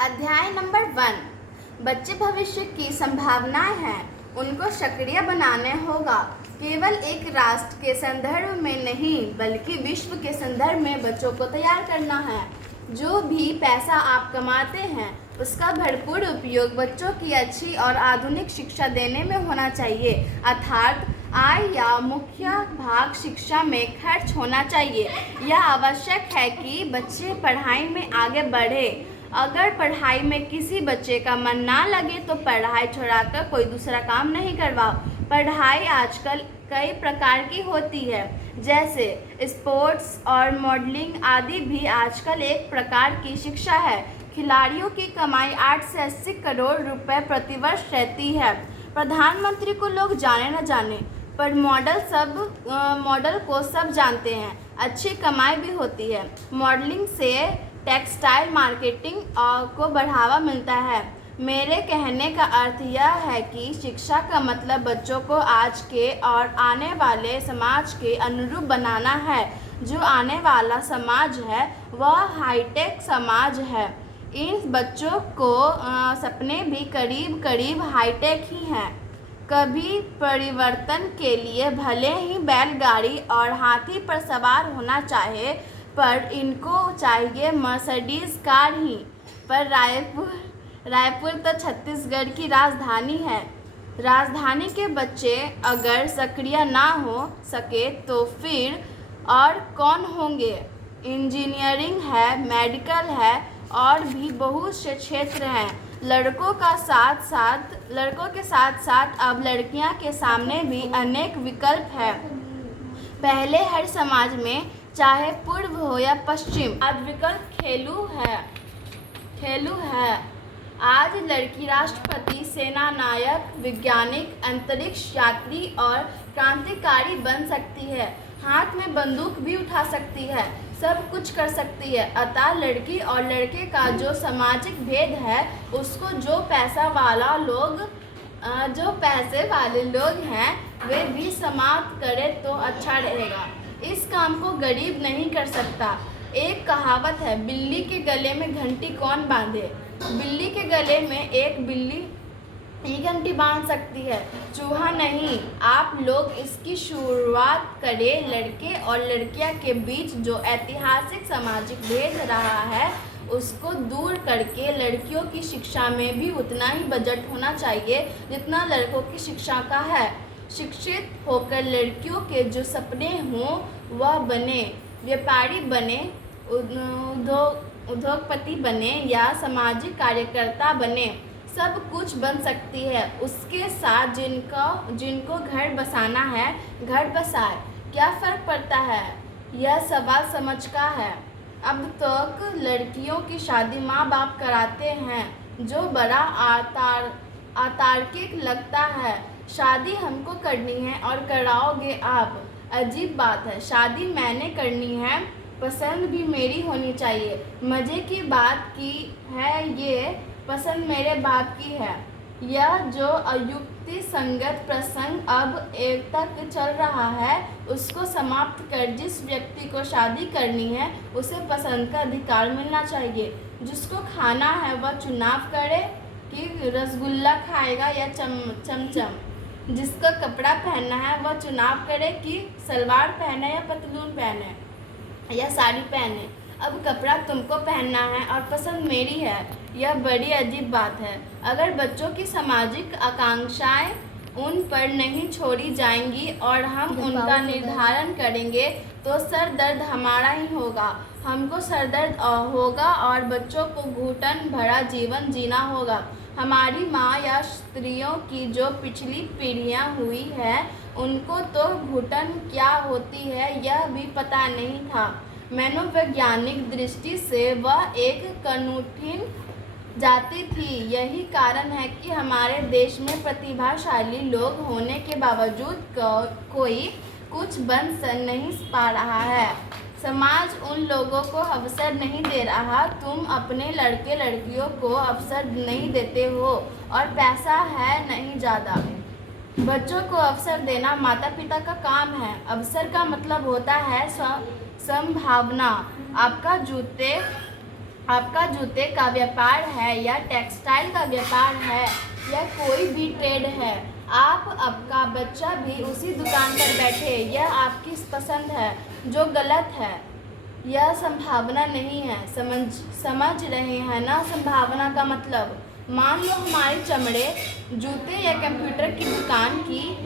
अध्याय नंबर 1। बच्चे भविष्य की संभावनाएं हैं, उनको सक्रिय बनाने होगा। केवल एक राष्ट्र के संदर्भ में नहीं बल्कि विश्व के संदर्भ में बच्चों को तैयार करना है। जो भी पैसा आप कमाते हैं उसका भरपूर उपयोग बच्चों की अच्छी और आधुनिक शिक्षा देने में होना चाहिए, अर्थात आय या मुख्य भाग शिक्षा में खर्च होना चाहिए। यह आवश्यक है कि बच्चे पढ़ाई में आगे बढ़े। अगर पढ़ाई में किसी बच्चे का मन ना लगे तो पढ़ाई छोड़कर कोई दूसरा काम नहीं करवाओ। पढ़ाई आजकल कई प्रकार की होती है, जैसे स्पोर्ट्स और मॉडलिंग आदि भी आजकल एक प्रकार की शिक्षा है। खिलाड़ियों की कमाई 8 से 80 करोड़ रुपए प्रतिवर्ष रहती है। प्रधानमंत्री को लोग जाने न जाने पर मॉडल को सब जानते हैं। अच्छी कमाई भी होती है। मॉडलिंग से टेक्सटाइल मार्केटिंग को बढ़ावा मिलता है। मेरे कहने का अर्थ यह है कि शिक्षा का मतलब बच्चों को आज के और आने वाले समाज के अनुरूप बनाना है। जो आने वाला समाज है वह हाईटेक समाज है। इन बच्चों को सपने भी करीब करीब हाईटेक ही हैं। कभी परिवर्तन के लिए भले ही बैलगाड़ी और हाथी पर सवार होना चाहे, पर इनको चाहिए मर्सिडीज कार ही। पर रायपुर तो छत्तीसगढ़ की राजधानी है। राजधानी के बच्चे अगर सक्रिय ना हो सके तो फिर और कौन होंगे। इंजीनियरिंग है, मेडिकल है और भी बहुत से क्षेत्र हैं। लड़कों के साथ साथ अब लड़कियां के सामने भी अनेक विकल्प हैं। पहले हर समाज में, चाहे पूर्व हो या पश्चिम, आज विकल्प खेलू है। आज लड़की राष्ट्रपति, सेना नायक, वैज्ञानिक, अंतरिक्ष यात्री और क्रांतिकारी बन सकती है। हाथ में बंदूक भी उठा सकती है, सब कुछ कर सकती है। अतः लड़की और लड़के का जो सामाजिक भेद है उसको जो पैसे वाले लोग हैं वे भी समाप्त करें तो अच्छा रहेगा। इस काम को गरीब नहीं कर सकता। एक कहावत है, बिल्ली के गले में घंटी कौन बांधे। बिल्ली के गले में एक बिल्ली ही घंटी बांध सकती है, चूहा नहीं। आप लोग इसकी शुरुआत करें। लड़के और लड़कियां के बीच जो ऐतिहासिक सामाजिक भेद रहा है उसको दूर करके लड़कियों की शिक्षा में भी उतना ही बजट होना चाहिए जितना लड़कों की शिक्षा का है। शिक्षित होकर लड़कियों के जो सपने हों वह बने, व्यापारी बने, उद्योगपति बने या सामाजिक कार्यकर्ता बने, सब कुछ बन सकती है। उसके साथ जिनको घर बसाना है घर बसाए। क्या फ़र्क पड़ता है, यह सवाल समझ का है। अब तक लड़कियों की शादी माँ बाप कराते हैं, जो बड़ा अतार्किक लगता है। शादी हमको करनी है और कराओगे आप, अजीब बात है। शादी मैंने करनी है, पसंद भी मेरी होनी चाहिए। मज़े की बात की है ये पसंद मेरे बाप की है। यह जो अयुक्ति संगत प्रसंग अब एक तक चल रहा है उसको समाप्त कर जिस व्यक्ति को शादी करनी है उसे पसंद का अधिकार मिलना चाहिए। जिसको खाना है वह चुनाव करे कि रसगुल्ला खाएगा या चमचम। जिसको कपड़ा पहनना है वह चुनाव करे कि सलवार पहने या पतलून पहने या साड़ी पहने। अब कपड़ा तुमको पहनना है और पसंद मेरी है, यह बड़ी अजीब बात है। अगर बच्चों की सामाजिक आकांक्षाएं उन पर नहीं छोड़ी जाएंगी और हम उनका निर्धारण करेंगे तो सर दर्द हमारा ही होगा। हमको सर दर्द होगा और बच्चों को घुटन भरा जीवन जीना होगा। हमारी माँ या स्त्रियों की जो पिछली पीढ़ियाँ हुई हैं उनको तो घुटन क्या होती है यह भी पता नहीं था। मनोवैज्ञानिक दृष्टि से वह एक कठिन जाति थी। यही कारण है कि हमारे देश में प्रतिभाशाली लोग होने के बावजूद कोई कुछ बन नहीं पा रहा है। समाज उन लोगों को अवसर नहीं दे रहा। तुम अपने लड़के लड़कियों को अवसर नहीं देते हो और पैसा है नहीं ज़्यादा। बच्चों को अवसर देना माता पिता का काम है। अवसर का मतलब होता है संभावना। आपका जूते आपका जूते का व्यापार है या टेक्सटाइल का व्यापार है या कोई भी ट्रेड है, आपका बच्चा भी उसी दुकान पर बैठे, यह आपकी पसंद है, जो गलत है। यह संभावना नहीं है। समझ रहे हैं ना संभावना का मतलब? मान लो हमारी चमड़े, जूते या कंप्यूटर की दुकान की